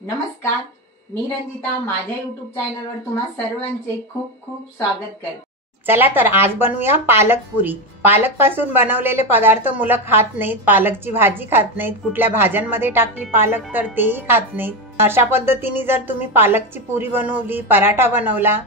नमस्कार, मी रंजिता माझ्या YouTube चॅनलवर तुम्हा सर्वांचे खूप खूप स्वागत करते। चला तर आज बनवूया पालक पुरी। पालक पासून बनवलेले पदार्थ मुलं खात नाहीत, पालकची भाजी खात नाहीत, कुठल्या भाज्यांमध्ये टाकली पालक तर तेही खात नाहीत। अशा पद्धतीने जर तुम्ही पालकची पुरी बनवली, पराठा बनवला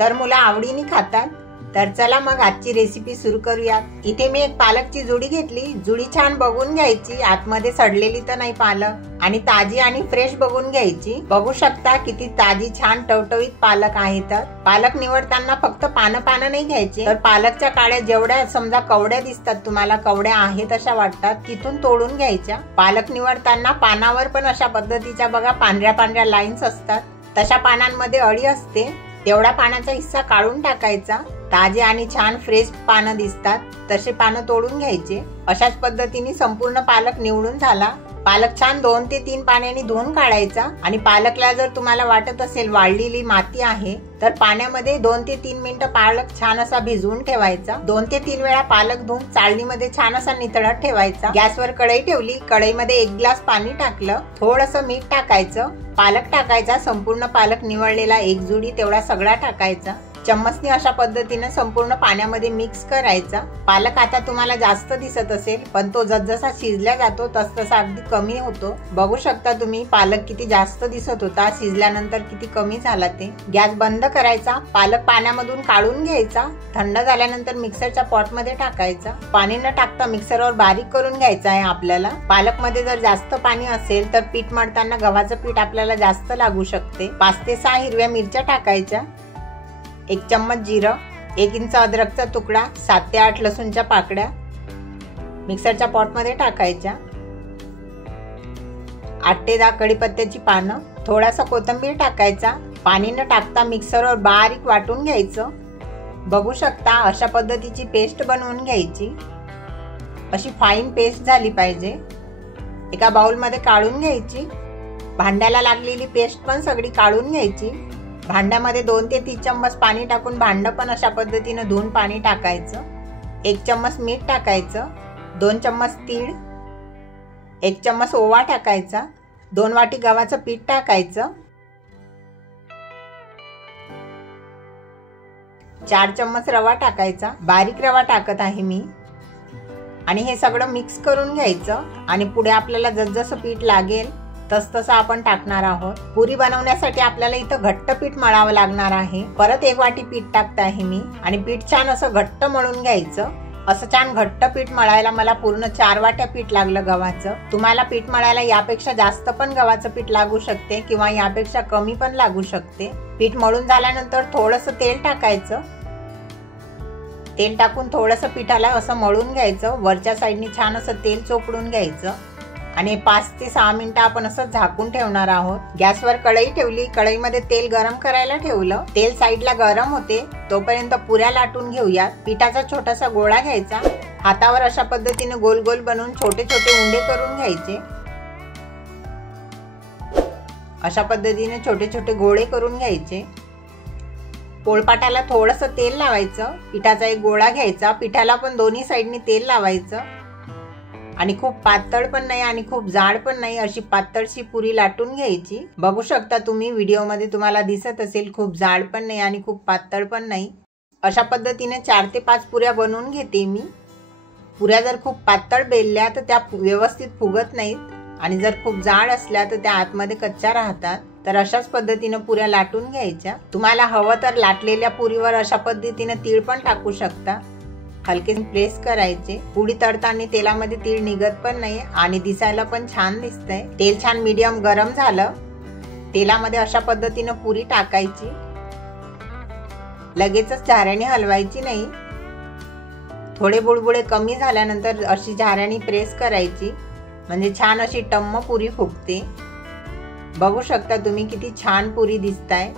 तर मुलं आवडीने खातात। तर चला मग आजची रेसिपी सुरू करूया। इथे मी एक पालकची जुडी घेतली, जुडी छान बघून घ्यायची, आतमध्ये सडलेली तर नाही पालक, आणि ताजी आणि फ्रेश बघून घ्यायची। बघू शकता किती ताजी छान टवटवीत पालक आहे। तर पालक निवडताना फक्त पानं नाही घ्यायचे, तर पालकच्या काड्या जेवढ्या समजा कवड्या दिसतात तुम्हाला, कवड्या आहेत अशा वाटतात, तिथून तोडून घ्यायच्या। पालक निवडताना पानावर पण अशा पद्धतीच्या बघा पांढऱ्या लाईन्स असतात, तशा पानांमध्ये अळी असते, तेवढा पानाचा हिस्सा काढून टाकायचा। ताजे आणि छान फ्रेश पानं दिसतात तसे पानं तोडून घ्यायचे। अशाच पद्धतीने संपूर्ण पालक निवडून झाला। पालक छान 2 ते 3 पाण्याने धुवून काढायचा, आणि पालकला जर तुम्हाला वाटत असेल वाळलेली माती आहे तर पाण्यामध्ये 2 ते 3 मिनिटं पालक छान असा भिजवून ठेवायचा। 2 ते 3 वेळा पालक धुवून चाळणीमध्ये छान असा नितळत ठेवायचा। गॅसवर कढई ठेवली, कढईमध्ये 1 ग्लास पाणी टाकलं, थोडंसं मीठ टाकायचं, पालक टाकायचा, संपूर्ण पालक निवडलेला 1 जुडी तेवढा सगळा टाकायचा। चम्मचने अशा पद्धतीने संपूर्ण पाण्यामध्ये मिक्स करायचा। पालक आता तुम्हाला जास्त दिसत असेल, पण तो जसजसा शिजला जातो तसतसा अगदी कमी होतो। बघू शकता तुम्ही पालक किती जास्त दिसत होता, शिजल्यानंतर किती कमी झाला ते। गॅस बंद करायचा, पालक पाण्यामधून काढून घ्यायचा, थंड झाल्यानंतर मिक्सरच्या पॉट मध्ये टाकायचा। पाणी न टाकता मिक्सरवर बारीक करून घ्यायचा आहे आपल्याला। पालक मध्ये जर जास्त पाणी असेल तर पीठ मळताना गव्हाचं पीठ आपल्याला जास्त लागू शकते। 5 ते 6 हिरव्या मिरच्या टाकायच्या, 1 चम्मच जिरं, 1 इंच अद्रकचा तुकडा, 7 ते 8 लसूणच्या पाकड्या मिक्सरच्या पॉट मध्ये टाकायच्या, 8 ते 10 कढीपत्त्याची पानं, थोडासा कोथिंबीर टाकायचा। पाणी न टाकता मिक्सरवर बारीक वाटून घ्यायचं। बघू शकता अशा पद्धतीची पेस्ट बनवून घ्यायची, अशी फाईन पेस्ट झाली पाहिजे। एका बाउल मध्ये काढून घ्यायची, भांड्याला लागलेली पेस्ट पण सगळी काढून घ्यायची। भांड्यामध्ये 2 ते 3 चम्मच पाणी टाकून भांड पण अशा पद्धतीने धुवून पाणी टाकायचं। 1 चम्मच मीठ टाकायचं, 2 चम्मच तीळ, 1 चम्मच ओवा टाकायचा, 2 वाटी गव्हाचं पीठ टाकायचं, 4 चम्मच रवा टाकायचा, बारीक रवा टाकत आहे मी, आणि हे सगळं मिक्स करून घ्यायचं। आणि पुढे आपल्याला जसजसं पीठ लागेल तसतसं आपण टाकणार आहोत। पुरी बनवण्यासाठी आपल्याला इथं घट्ट पीठ मळावं लागणार आहे। परत 1 वाटी पीठ टाकत आहे मी, आणि पीठ छान असं घट्ट मळून घ्यायचं। असं छान घट्ट पीठ मळायला मला पूर्ण 4 वाट्या पीठ लागलं गव्हाचं। तुम्हाला पीठ मळायला यापेक्षा जास्त पण गव्हाचं पीठ लागू शकते, किंवा यापेक्षा कमी पण लागू शकते। पीठ मळून झाल्यानंतर थोडंसं तेल टाकायचं, तेल टाकून थोडंसं पिठाला असं मळून घ्यायचं, वरच्या साईडने छान असं तेल चोपडून घ्यायचं, आणि 5 ते 6 मिनिटं आपण असं झाकून ठेवणार आहोत। गॅसवर कढई ठेवली, कढईमध्ये तेल गरम करायला ठेवलं, तेल साईडला गरम होते तोपर्यंत पुऱ्या लाटून घेऊया। पिठाचा छोटासा गोळा घ्यायचा, हातावर अशा पद्धतीने गोल गोल बनवून छोटे छोटे उंडे करून घ्यायचे। अशा पद्धतीने छोटे छोटे गोळे करून घ्यायचे। पोळपाटाला थोडंसं तेल लावायचं, पिठाचा एक गोळा घ्यायचा, पिठाला पण दोन्ही साईडनी तेल लावायचं, आणि खूप पातळ पण नाही आणि खूप जाड पण नाही, अशी पातळशी पुरी लाटून घ्यायची। बघू शकता तुम्ही व्हिडिओ मध्ये तुम्हाला दिसत असेल, खूप जाड पण नाही आणि खूप पातळ पण नाही। अशा पद्धतीने 4 ते 5 पुऱ्या बनवून घेते मी। पुऱ्या जर खूप पातळ बेलल्या तर त्या व्यवस्थित फुगत नाहीत, आणि जर खूप जाड असल्या तर त्या आतमध्ये कच्च्या राहतात। तर अशाच पद्धतीने पुऱ्या लाटून घ्यायच्या। तुम्हाला हवं तर लाटलेल्या पुरीवर अशा पद्धतीने तीळ पण टाकू शकता। हलके प्रेस करायचे। पुडी तळताना तेलामध्ये तीळ निघत पण नाही, आणि दिसायला पण छान दिसतंय। तेल छान मीडियम गरम झालं, तेलामध्ये अशा पद्धतीने पुरी टाकायची, लगेचच झाऱ्याने हलवायची नाही। थोडे बुडबुडे कमी झाल्यानंतर अशी झाऱ्याने प्रेस करायची, म्हणजे छान अशी टम्म पुरी फुगते। बघू शकता तुम्ही किती छान पुरी दिसताय।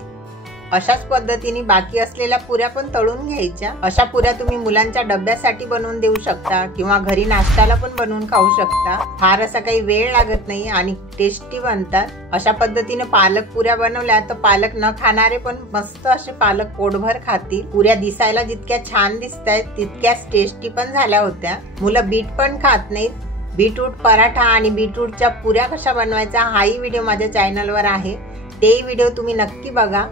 अशाच पद्धतीने बाकी असलेल्या पुऱ्या पण तळून घ्यायच्या। अशा पुऱ्या तुम्ही मुलांच्या डब्यासाठी बनवून देऊ शकता, किंवा घरी नाश्त्याला पण बनवून खाऊ शकता। फार असा काही वेळ लागत नाही आणि टेस्टी बनतात। अशा पद्धतीने पालक पुऱ्या बनवल्या तर पालक न खाणारे पण मस्त असे पालक पोटभर खातील। पुऱ्या दिसायला जितक्या छान दिसतायत तितक्याच टेस्टी पण झाल्या होत्या। मुलं बीट पण खात नाहीत, बीटरूट पराठा आणि बीटरूटच्या पुऱ्या कशा बनवायचा हाही व्हिडिओ माझ्या चॅनलवर आहे, तेही व्हिडिओ तुम्ही नक्की बघा।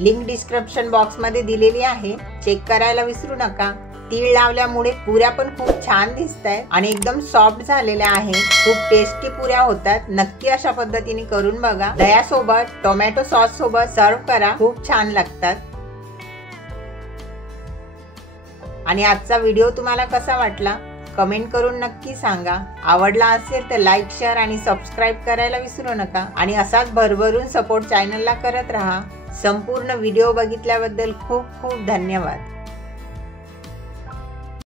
लिंक डिस्क्रिप्शन बॉक्स मध्ये दिलेली आहे, चेक करायला विसरू नका। तीळ लावल्यामुळे पुऱ्या पण खूप छान दिसतायत आणि एकदम सॉफ्ट झालेल्या आहेत। खूप टेस्टी पुऱ्या होतात, नक्की अशा पद्धतीने करून बघा। दह्यासोबत टोमॅटो सॉस सोबत सर्व करा, खूप छान लागतात। आणि आजचा व्हिडिओ तुम्हाला कसा वाटला कमेंट करून नक्की सांगा। आवडला असेल तर लाईक, शेअर आणि सबस्क्राईब करायला विसरू नका आणि असाच भरभरून सपोर्ट चॅनलला करत राहा। संपूर्ण व्हिडिओ बघितल्याबद्दल खूप खूप धन्यवाद।